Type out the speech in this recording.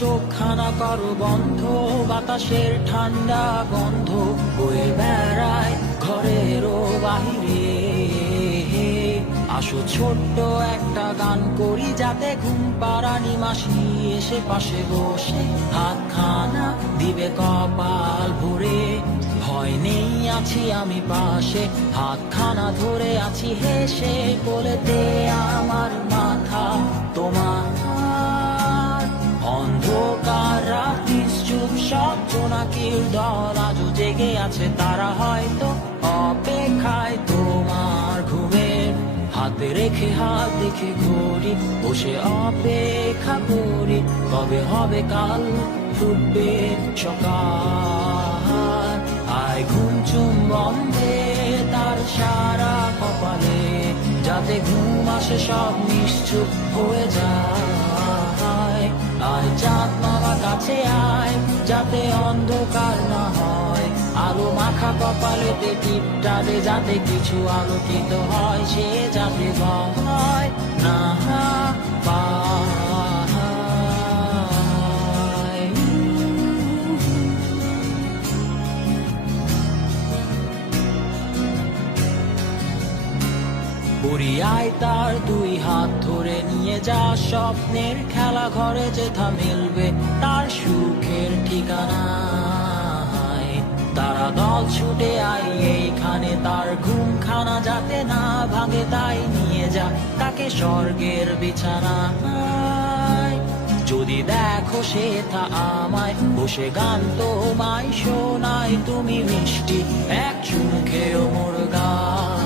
চোখখানা করো বন্ধ, বাতাসের ঠান্ডা গন্ধ বয়ে বেড়ায় ঘরেরও বাহিরে। আসো ছোট্ট একটা গান করি, যাতে ঘুম পাড়ানি মাসি এসে পাশে বসে হাতখানা দিবে কপাল ভরে। ভয় নেই, আছি আমি পাশে, হাতখানা ধরে আছি হেসে, কোলেতে আমার মাথা তোমার। অন্ধকার রাত্রি চুপ, সব জোনাকির দল আজও জেগে আছে, তারা হয়তো অপেক্ষায় তোমার ঘুমের। হাতে রেখে হাত দেখে ঘড়ি, বসে অপেক্ষা করি, কবে হবে কাল, ফুটবে সকাল। আয় ঘুম চুম বন্ধে তার সারা কপালে, যাতে ঘুম আসে সব নিশ্চুপ হয়ে যায়। আয় চাঁদ মামা কাছে আয়, যাতে অন্ধকার না হয়, আলো মাখা কপালেতে টিপটা দে, যাতে কিছু আলোকিত হয়, সে যাতে ভয় না পায়। পরিয়ায় তার দুই হাত ধরে নিয়ে যা, স্বপ্নের খেলা ঘরে যেথা মিলবে তার সুখের ঠিকানা। তারা দল ছুটে আই এইখানে, তার ঘুমখানা যাতে না ভাঙে, তাই নিয়ে যা তাকে স্বর্গের বিছানায়। যদি দেখো সে তা আমায় বসে গান তোমায় শোনায়, তুমি মিষ্টি এক চুমুখেও মোর গান।